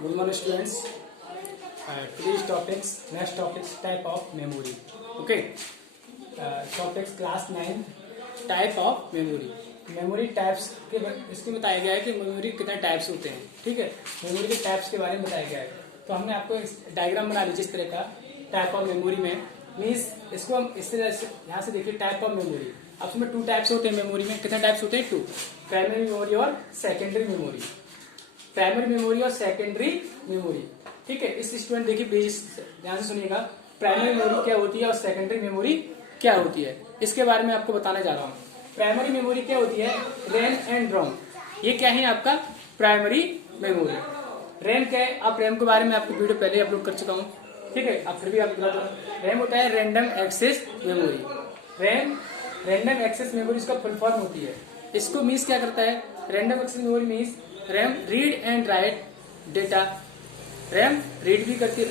Good morning, students. Today's topics, next topics, type of memory. Okay. Topics class 9, type of memory. Memory types के इसमें बताया गया है कि मेमोरी कितने टाइप्स होते हैं. ठीक है, मेमोरी के टाइप्स के बारे में बताया गया है. तो हमने आपको एक डायग्राम बना लीजिए इस तरह का टाइप ऑफ मेमोरी में. मीन्स इसको हम इस तरह से यहाँ से देखिए टाइप ऑफ मेमोरी. अब उसमें 2 टाइप्स होते हैं मेमोरी में. कितने टाइप्स होते हैं? 2. प्राइमरी मेमोरी और सेकेंडरी मेमोरी. प्राइमरी मेमोरी और सेकेंडरी मेमोरी. ठीक है, इस स्टूडेंट देखिए प्लीज ध्यान से सुनिएगा. प्राइमरी मेमोरी क्या होती है और सेकेंडरी मेमोरी क्या होती है, इसके बारे में आपको बताने जा रहा हूँ. प्राइमरी मेमोरी क्या होती है? रैम एंड रोम. ये क्या है आपका प्राइमरी मेमोरी. रैम क्या है? आप रैम के बारे में आपको वीडियो पहले अपलोड कर चुका हूँ. ठीक है, अब फिर भी आप बता दो. रैम होता है random access memory. RAM random access memory इसका फुल फॉर्म होती है. इसको मीन्स क्या करता है? Random access memory means RAM read and write data. RAM read भी करती है.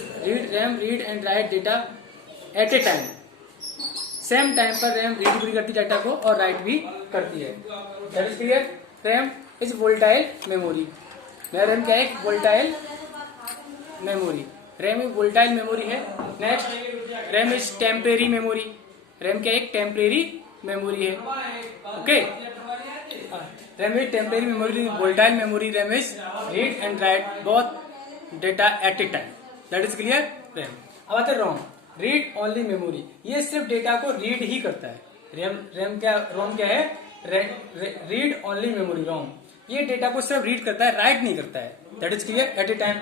RAM read and write data at a time. Same time पर रैम रीड भी करती है डाटा को और राइट भी करती है. That is clear. RAM is volatile memory. RAM क्या है? Volatile memory. रैम एक वोलेटाइल मेमोरी है. Next, RAM is temporary memory. RAM क्या है? एक टेम्परेरी मेमोरी है. Okay, RAM is temporary memory, volatile memory. RAM is read and right both data at a time. That is clear. RAM. अब आते हैं रोम. Read only memory. ये सिर्फ data को रीड ही करता है. रोम क्या है? Read only memory. रोम ये डेटा को सिर्फ रीड करता है, राइट नहीं करता है. That is clear. At a time.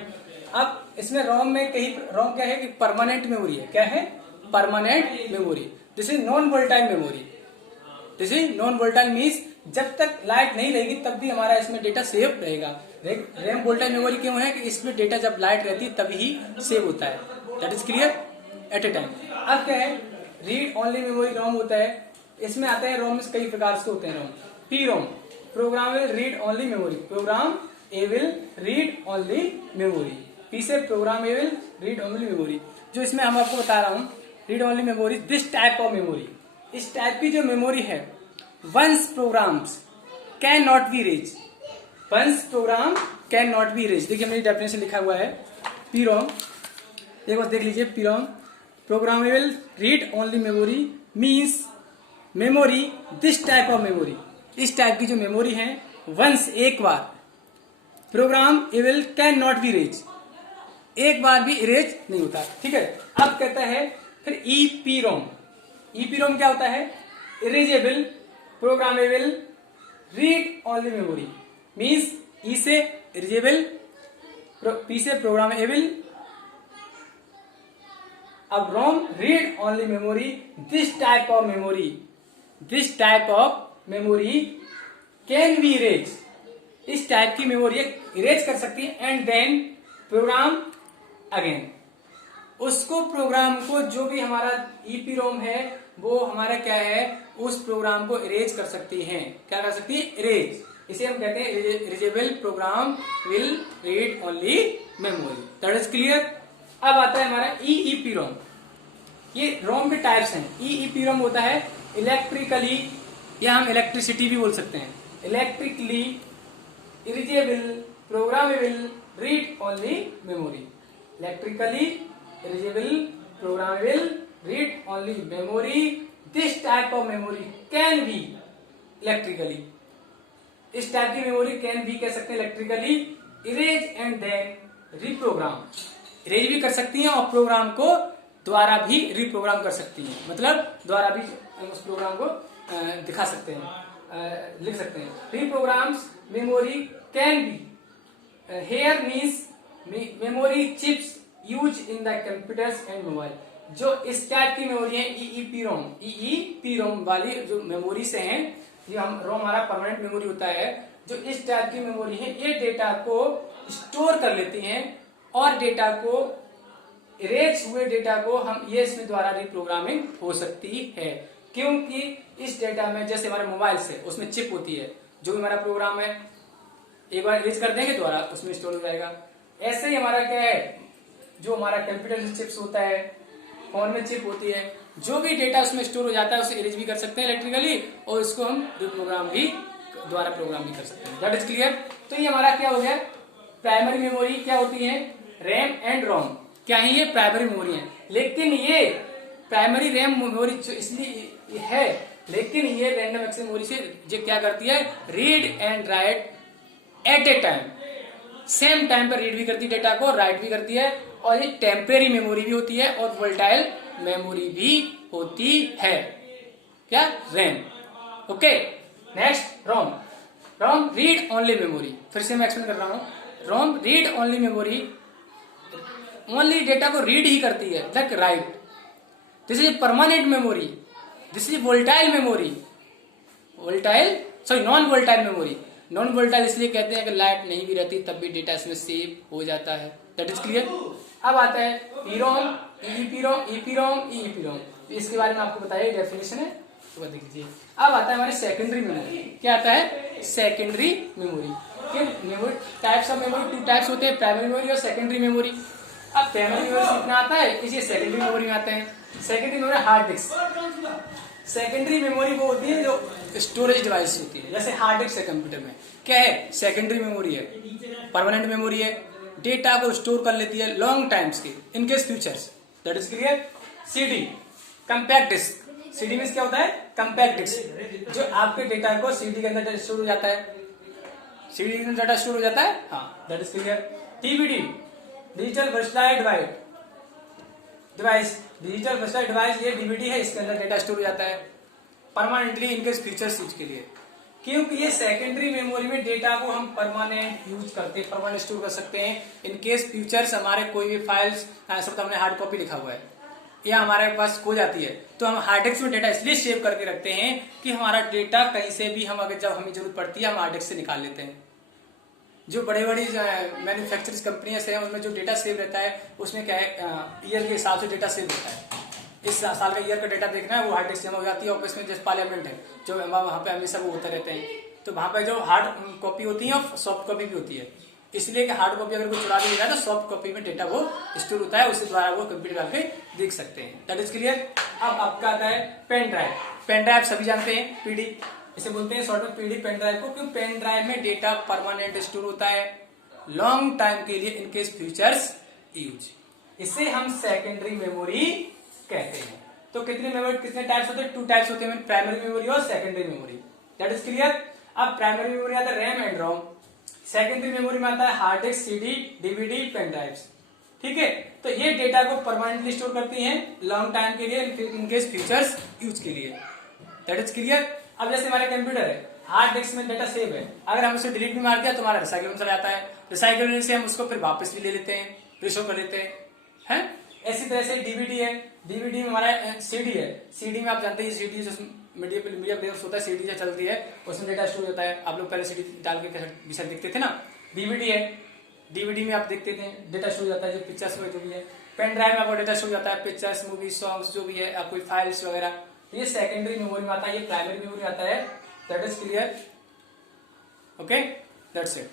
अब इसमें रोम में रोम क्या है कि परमानेंट मेमोरी है. क्या है? Permanent memory. This is non volatile memory. This is non volatile means जब तक लाइट नहीं रहेगी तब भी हमारा इसमें डेटा सेव रहेगा. रैम वोलेटाइल मेमोरी क्यों है? कि इसमें डेटा जब लाइट रहती है तभी ही सेव होता है. That is clear. At a time. अब क्या है? रीड ओनली मेमोरी रोम होता है. इसमें आता है रोम में कई प्रकार से होते हैं. ROM P ROM programmable read only memory. Program able read only memory. P से प्रोग्रामेबल रीड ओनली मेमोरी. जो इसमें हम आपको बता रहा हूँ read only memory. This type of memory, इस टाइप की जो मेमोरी है, once programs can not be reach. Once program can not be reach. देखिए मेरी डेफिनेशन लिखा हुआ है. पी रोम एक बार देख लीजिए. P ROM programmable read only memory means memory this type of memory. इस टाइप की जो मेमोरी है, वंस एक बार, program able can not be reach, एक बार भी इरेज नहीं होता. ठीक है. अब कहता है फिर E P ROM. E P ROM क्या होता है? Erasable programmable read only memory. Means E से इरेजेबल, पी से प्रोग्रामेबल. अब ROM read only memory. This type of memory, this type of memory can be erase. इस type की memory erase कर सकती है. And then program again. उसको program को जो भी हमारा ईपी रोम है वो हमारा क्या है, उस प्रोग्राम को इरेज कर सकती है. क्या कर सकती है? इरेज. इसे हम कहते हैं erasable program will read only memory. That is clear. अब आता है हमारा ईईपी रोम. ये रोम के टाइप्स हैं. ईईपी रोम होता है इलेक्ट्रिकली, या हम इलेक्ट्रिसिटी भी बोल सकते हैं. Electrically erasable programmable read only memory. Electrically erasable programmable read only memory. This type of memory can be electrically. इस टाइप की मेमोरी कैन बी कह सकते हैं electrically erase and then reprogram. Erase भी कर सकती हैं और प्रोग्राम को द्वारा भी रिप्रोग्राम कर सकती हैं. मतलब द्वारा भी हम उस प्रोग्राम को दिखा सकते हैं, लिख सकते हैं. Reprograms memory can be here means memory chips use in the computers and mobile. जो इस टाइप की मेमोरी है ईईपी रोम, ईईपी रोम वाली जो मेमोरी से हैं, ये हम रोम हमारा परमानेंट मेमोरी होता है. जो इस टाइप की मेमोरी है ये डेटा को स्टोर कर लेती हैं और डेटा को इरेज हुए डेटा को हम ये इसमें द्वारा रिप्रोग्रामिंग हो सकती है. क्योंकि इस डेटा में जैसे हमारे मोबाइल से उसमें चिप होती है. जो भी हमारा प्रोग्राम है एक बार इरेज कर देंगे द्वारा उसमें स्टोर हो जाएगा. ऐसे ही हमारा क्या है, जो हमारा कंप्यूटर में चिप्स होता है, फोन में चिप होती है, जो भी डेटा उसमें स्टोर हो जाता है उसे इरेज भी कर सकते हैं इलेक्ट्रिकली और इसको हम रिप्रोग्राम भी द्वारा प्रोग्राम भी कर सकते हैं. That is clear. तो ये हमारा क्या हो गया? प्राइमरी मेमोरी क्या होती है, रैम एंड रोम, क्या है ये प्राइमरी मेमोरी है। लेकिन ये प्राइमरी रैम मेमोरी जो इसलिए है, लेकिन ये रैंडम एक्सेस मेमोरी से जो क्या करती है, read and write at a time, same time पर रीड भी करती है डेटा को, राइट भी करती है, और ये टेम्परेरी मेमोरी भी होती है और वोलेटाइल मेमोरी भी होती है, क्या, RAM. Okay, next ROM. ROM read only memory, फिर से मैं एक्सप्लेन कर रहा हूं। ROM read only memory, only data को रीड ही करती है, like write. This is permanent memory, this is volatile memory, volatile sorry non volatile memory. Non volatile इसलिए कहते हैं कि लाइट नहीं भी रहती तब भी डेटा इसमें सेव हो जाता है। That is clear. अब आता है ईरोम, ईपीरोम, ईपीरोम, ईपीरोम, इसके बारे में आपको बताइए, डेफिनेशन है तो देख लीजिए। अब आता है हमारे सेकेंडरी मेमोरी। क्या आता है, secondary memory. Memory types of memory, to types होते हैं, प्राइमरी मेमोरी और सेकेंडरी मेमोरी। अब प्राइमरी मेमोरी सीखना आता है, इसी सेकेंडरी मेमोरी में आते हैं। Secondary memory hard disk. Secondary memory वो होती है जो स्टोरेज डिवाइस होती है, जैसे हार्ड डिस्क है कंप्यूटर में, क्या है, सेकेंडरी मेमोरी है, परमानेंट मेमोरी है, डेटा को स्टोर कर लेती है लॉन्ग टाइम्स के, in case futures. That is clear. CD, compact disc. CD में क्या होता है, कंपैक्ट डिस्क, जो आपके डेटा को सीडी के अंदर स्टोर हो जाता है, सीडी के अंदर डाटा स्टोर हो जाता है, हाँ, that is clear. DVD, digital versatile device, digital versatile device, ये डीवीडी है, इसके अंदर डेटा स्टोर हो जाता है परमानेंटली इनकेस फ्यूचर्स यूज के लिए, क्योंकि ये सेकेंडरी मेमोरी में डेटा को हम परमानेंट यूज करते हैं, परमानेंट स्टोर कर सकते हैं इनकेस फ्यूचर्स हमारे कोई भी फाइल्स, सब हमने हार्ड कॉपी लिखा हुआ है या हमारे पास खो जाती है, तो हम हार्ड डिस्क में डेटा इसलिए सेव करके रखते हैं कि हमारा डेटा कहीं से भी हम अगर जब हमें जरूरत पड़ती है हम हार्ड डिस्क से निकाल लेते हैं। जो बड़े बड़ी मैन्युफैक्चरिंग कंपनियां हैं उनमें जो डेटा सेव रहता है उसमें क्या है, ईयर के हिसाब से डेटा सेव होता है। इस साल का ईयर का डेटा देखना है, वो हार्ड डिस्क जमा हो जाती है ऑफिस में, जैसे पार्लियामेंट है जो वहाँ पे हमेशा वो होते रहते हैं, तो वहाँ पे जो हार्ड कॉपी होती है और सॉफ्ट कॉपी भी होती है, इसलिए कि हार्ड कॉपी अगर कोई चुरा भी लेगा तो सॉफ्ट कॉपी में डेटा वो स्टोर होता है, उसके द्वारा वो कंप्यूटर डाल के देख सकते हैं। That is clear. अब आपका आता है पेन ड्राइव। पेन ड्राइव सभी जानते हैं, पीडी इसे बोलते हैं शॉर्ट में, पीडी पेन ड्राइव को, क्यों, पेन ड्राइव में डेटा परमानेंट स्टोर होता है लॉन्ग टाइम के लिए इनकेस फ्यूचर्स यूज, इसे हम सेकेंडरी मेमोरी कहते हैं। तो कितने मेमोरी, कितने टाइप्स होते हैं, टू टाइप्स होते हैं, प्राइमरी मेमोरी और secondary memory. That is clear. अब प्राइमरी मेमोरी आता है RAM and ROM, secondary memory में आता है hard disk, CD, DVD, pen drives. ठीक है, तो ये डेटा को परमानेंटली स्टोर करती हैं लॉन्ग टाइम के लिए इनकेस फ्यूचर्स यूज के लिए। That is clear. अब जैसे हमारे कंप्यूटर है, हार्ड डिस्क में डेटा सेव है, अगर हम उसे डिलीट भी मार दिया तो हमारा रिसाइकल में चला जाता है, रिसाइकल से हम उसको फिर वापस भी ले लेते हैं, रिस्टोर कर लेते हैं। ऐसी तरह से डीवीडी है, डीवीडी में हमारा सीडी है, सीडी में आप जानते हैं सीडी जो मीडिया प्लेयर होता है, सीडी जो चलती है उसमें डेटा स्टोर होता है, आप लोग पहले सीडी डाल के विषय देखते थे ना। डीवीडी है, डीवीडी में आप देखते थे डेटा स्टोर जाता है, जो पिक्चर्स जो भी है। पेन ड्राइव में आपको डेटा स्टोर जाता है, पिक्चर्स, मूवी, सॉन्ग्स जो भी है, कोई फाइल्स वगैरह, ये सेकेंडरी मेमोरी में आता है, ये प्राइमरी मेमोरी आता है। That is clear. Okay, that's it.